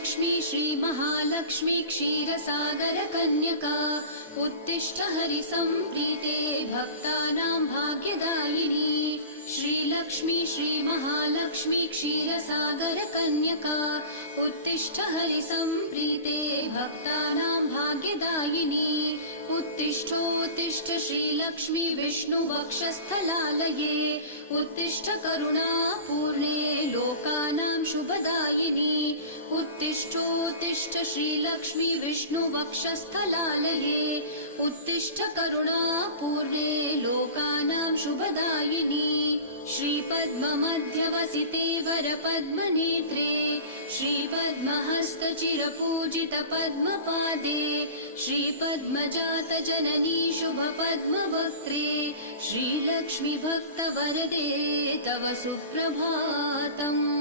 श्रीलक्ष्मी श्रीमहालक्ष्मी क्षीरसागरकन्यका उत्तिष्ठ हरिसम्प्रीते भक्तानां भाग्यदायिनी। श्रीलक्ष्मी श्रीमहालक्ष्मी क्षीरसागरकन्यका उत्तिष्ठ हरिसम्प्रीते भक्तानां भाग्यदायिनी। उत्तिष्ठोत्तिष्ठ श्रीलक्ष्मी विष्णुवक्षस्थलालये उत्तिष्ठ करुणापूर्णे लोकानां शुभदायिनी। उत्तिष्ठोत्तिष्ठ श्रीलक्ष्मी विष्णुवक्षस्थलालये उत्तिष्ठ करुणापूर्णे लोकानां शुभदायिनी। श्रीपद्ममध्यवसिते वरपद्मनेत्रे श्रीपद्महस्तचिरपूजितपद्मपादे श्रीपद्मजातजननी शुभपद्मवक्त्रे श्रीलक्ष्मी भक्तवरदे तव सुप्रभातम्।